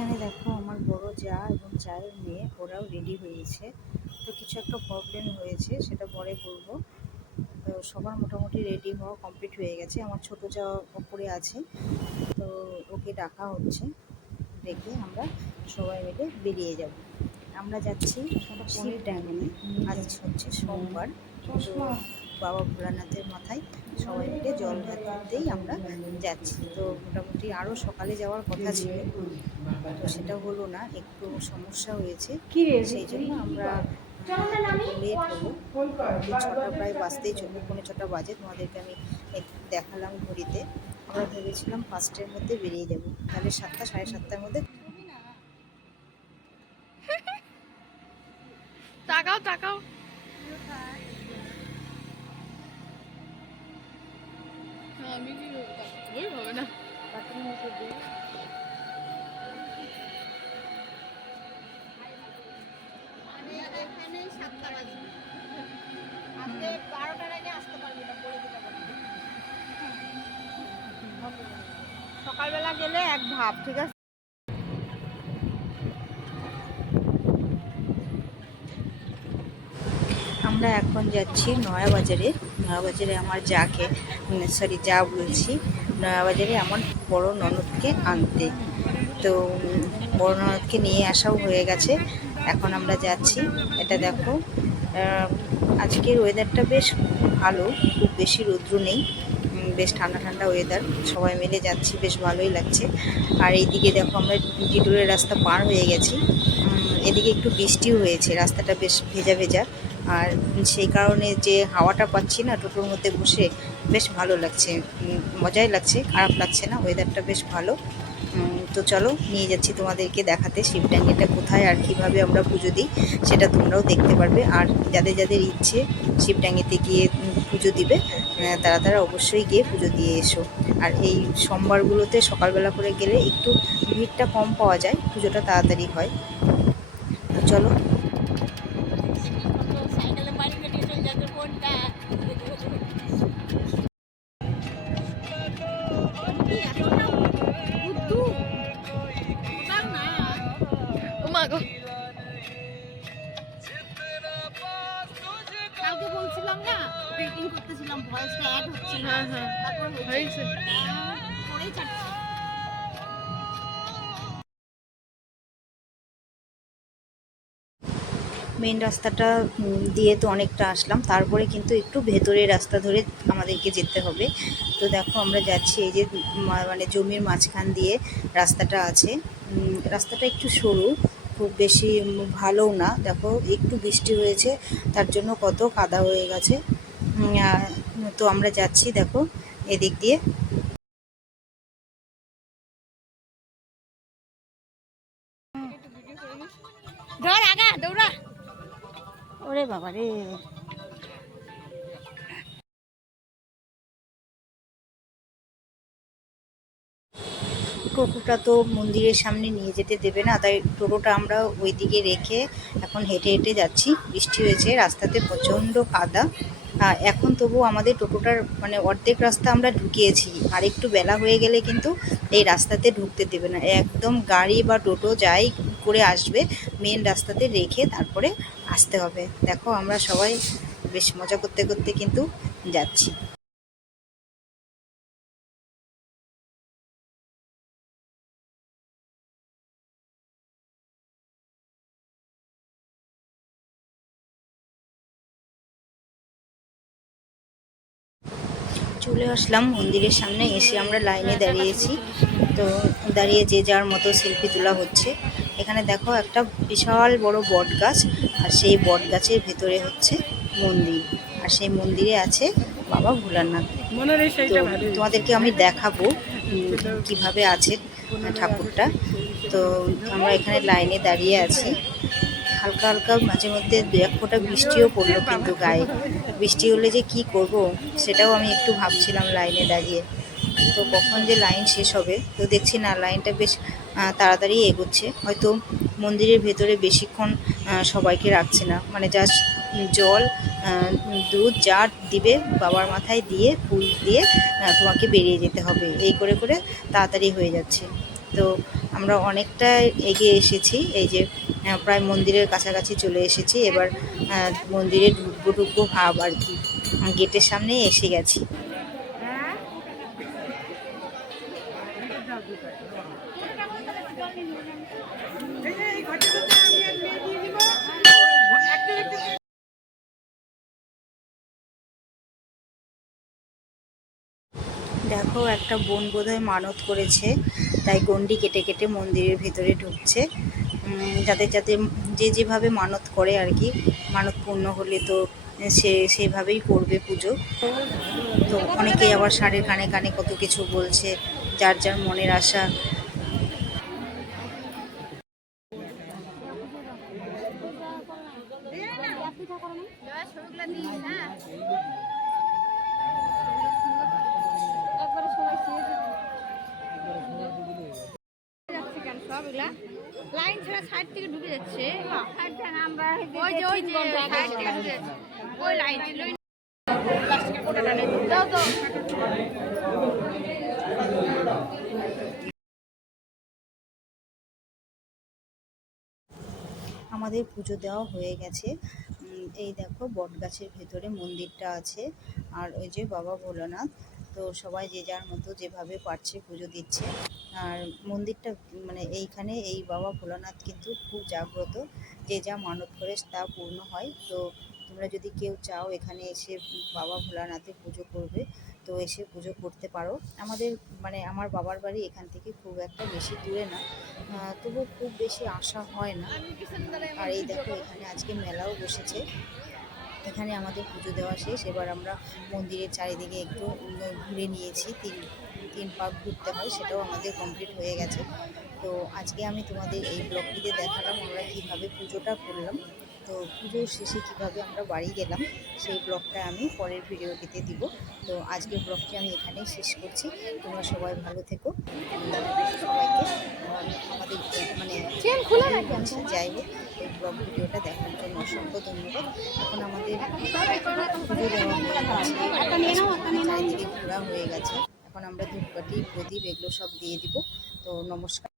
এখানে দেখো আমার বড় যা এবং চায়ের মেয়ে ওরাও রেডি হয়েছে। তো কিছু একটা প্রবলেম হয়েছে সেটা পরে বলব। তো সবার মোটামুটি রেডি হওয়া কমপ্লিট হয়ে গেছে। আমার ছোট যা ওপরে আছে তো ওকে ডাকা হচ্ছে। ডেকে আমরা সবাই মিলে বেরিয়ে যাব। আমরা যাচ্ছি শিব ড্যাঙ্গনে আজ হচ্ছে সোমবার। তো বাবা ভোলানাথের মাথায় সবাই মিলে জল ঢালতেই আমরা যাচ্ছি। তো মোটামুটি আরও সকালে যাওয়ার কথা ছিল। তো সেটা হলো না একটু সমস্যা হয়েছে। সেই জন্য আমরা লেট হলো। ছটা প্রায় বাজতেই চলল পৌনে ছটা বাজে। তোমাদেরকে আমি একটু দেখালাম ঘড়িতে। আমরা ভেবেছিলাম পাঁচটার মধ্যে বেরিয়ে যাব। তাহলে সাতটা সাড়ে সাতটার মধ্যে তাকাও তাকাও আমি কি ওই হবে না সকালবেলা গেলে এক ভাব, ঠিক আছে? আমরা এখন যাচ্ছি নয়াবাজারে নয়াবাজারে আমার যাকে সরি যা বলছি। নয়াবাজারে আমার বড় ননদকে আনতে। তো, বড় ননদকে নিয়ে আসাও হয়ে গেছে। এখন আমরা যাচ্ছি। এটা দেখো আজকের ওয়েদারটা বেশ ভালো, খুব বেশি রৌদ্র নেই। বেশ ঠান্ডা ঠান্ডা ওয়েদার সবাই মিলে যাচ্ছি, বেশ ভালোই লাগছে। আর এইদিকে দেখো, আমরা ডিটুরের রাস্তা পার হয়ে গেছি। এদিকে একটু বৃষ্টিও হয়েছে, রাস্তাটা বেশ ভেজা ভেজা। আর সেই কারণে যে হাওয়াটা পাচ্ছি না টোটোর মধ্যে বসে বেশ ভালো লাগছে মজাই লাগছে, খারাপ লাগছে না ওয়েদারটা বেশ ভালো। তো চলো, নিয়ে যাচ্ছি তোমাদেরকে দেখাতে শিব শিবডাঙ্গিটা কোথায় আর কীভাবে আমরা পুজো দিই, সেটা তোমরাও দেখতে পারবে। আর যাদের যাদের ইচ্ছে শিব শিবডাঙ্গিতে গিয়ে পুজো দিবে তারা তারা অবশ্যই গিয়ে পুজো দিয়ে এসো। আর এই সোমবারগুলোতে সকালবেলা করে গেলে একটু ভিড়টা কম পাওয়া যায়, পুজোটা তাড়াতাড়ি হয়। তো চলো করতেছিলাম ভয়েসটা অ্যাড হচ্ছে হ্যাঁ হ্যাঁ। হয়েছে। ছাড়ছি মেন রাস্তাটা দিয়ে তো অনেকটা আসলাম। তারপরে কিন্তু একটু ভেতরের রাস্তা ধরে আমাদেরকে যেতে হবে। তো দেখো আমরা যাচ্ছি এই যে মা- মানে জমির মাঝখান দিয়ে রাস্তাটা আছে। রাস্তাটা একটু সরু খুব বেশি ভালোও না। দেখো একটু বৃষ্টি হয়েছে তার জন্য কত কাদা হয়ে গেছে। তো আমরা যাচ্ছি দেখো এদিক দিয়ে। ধর আগা দৌড়া। ওরে বাবা রে। টোটোটা তো মন্দিরের সামনে নিয়ে যেতে দেবে না তাই টোটোটা আমরা ওইদিকে রেখে এখন হেঁটে হেঁটে যাচ্ছি। বৃষ্টি হয়েছে রাস্তাতে প্রচণ্ড কাদা। এখন তবু আমাদের টোটোটার মানে অর্ধেক রাস্তা আমরা ঢুকিয়েছি। আর একটু বেলা হয়ে গেলে কিন্তু এই রাস্তাতে ঢুকতে দেবে না। একদম গাড়ি বা টোটো যাই করে আসবে মেন রাস্তাতে রেখে তারপরে আসতে হবে। দেখো আমরা সবাই বেশ মজা করতে করতে কিন্তু যাচ্ছি। চলে আসলাম মন্দিরের সামনে এসে আমরা লাইনে দাঁড়িয়েছি। তো দাঁড়িয়ে যে যার মতো সেলফি তোলা হচ্ছে। এখানে দেখো একটা বিশাল বড় বট গাছ আর সেই বট গাছের ভেতরে হচ্ছে মন্দির। আর সেই মন্দিরে আছে বাবা ভোলানাথ। তোমাদেরকে আমি দেখাবো কীভাবে আছে ঠাকুরটা। তো আমরা এখানে লাইনে দাঁড়িয়ে আছি। হালকা হালকা মাঝে মধ্যে দু এক ফোঁটা বৃষ্টিও পড়ল কিন্তু গায়ে। বৃষ্টি হলে যে কি করব, সেটাও আমি একটু ভাবছিলাম লাইনে দাঁড়িয়ে। তো কখন যে লাইন শেষ হবে, তো দেখছি না, লাইনটা বেশ তাড়াতাড়ি এগোচ্ছে। হয়তো মন্দিরের ভেতরে বেশিক্ষণ সবাইকে রাখছে না। মানে জাস্ট জল দুধ যা দিবে বাবার মাথায় দিয়ে, ফুল দিয়ে তোমাকে বেরিয়ে যেতে হবে। এই করে করে তাড়াতাড়ি হয়ে যাচ্ছে। তো আমরা অনেকটা এগিয়ে এসেছি, এই যে প্রায় মন্দিরের কাছাকাছি চলে এসেছি, এবার মন্দিরে ঢুকবো ঢুকবো ভাব আর কি। গেটের সামনে এসে গেছি। দেখো, একটা বোন বোধহয় মানত করেছে। তাই গন্ডি কেটে কেটে মন্দিরের ভেতরে ঢুকছে। যাতে যাতে যে যেভাবে মানত করে আর কি, মানত পূর্ণ হলে তো সে, সেভাবেই করবে পুজো। তো অনেকেই আবার শাড়ির কানে কানে কত কিছু বলছে, যার যার মনের আশা। লাইন ছাড়া সাইড থেকে ঢুকে যাচ্ছে। ওই যে ওই সাইড থেকে ঢুকে যাচ্ছে। ওই লাইন ছিল। প্লাস্টিকের কোটাটা নেই দাও। তো আমাদের পুজো দেওয়া হয়ে গেছে। এই দেখো বট গাছের ভেতরে মন্দিরটা আছে। আর ওই যে বাবা ভোলানাথ। তো সবাই যে যার মতো যেভাবে পারছে পুজো দিচ্ছে। আর মন্দিরটা মানে এইখানে এই বাবা ভোলানাথ কিন্তু খুব জাগ্রত যে যা মানত করে তা পূর্ণ হয়। তো তোমরা যদি কেউ চাও এখানে এসে বাবা ভোলানাথে পুজো করবে তো এসে পুজো করতে পারো। আমাদের মানে আমার বাবার বাড়ি এখান থেকে খুব একটা বেশি দূরে না আহ, তবু খুব বেশি আশা হয় না। আর এই দেখো এখানে আজকে মেলাও বসেছে। এখানে আমাদের পুজো দেওয়া শেষ। এবার আমরা মন্দিরের চারিদিকে একটু ঘুরে নিয়েছি। তিন তিন পাক ঘুরতে হয় সেটাও আমাদের কমপ্লিট হয়ে গেছে। তো আজকে আমি তোমাদের এই ব্লগটিতে দেখালাম আমরা কীভাবে পুজোটা করলাম। তো পুজোর শেষে কীভাবে আমরা বাড়ি গেলাম সেই ব্লগটা আমি পরের ভিডিওটিতে দিব। তো আজকের ব্লগটি আমি এখানেই শেষ করছি। তোমরা সবাই ভালো থেকো। সবাইকে আমাদের মানে যাই হোক ব্লগ ভিডিওটা দেখার জন্য অসংখ্য ধন্যবাদ। এখন আমাদের ঘোরা হয়ে গেছে। এখন আমরা ধূপকাঠি, প্রদীপ, এগুলো সব দিয়ে দিব। তো নমস্কার।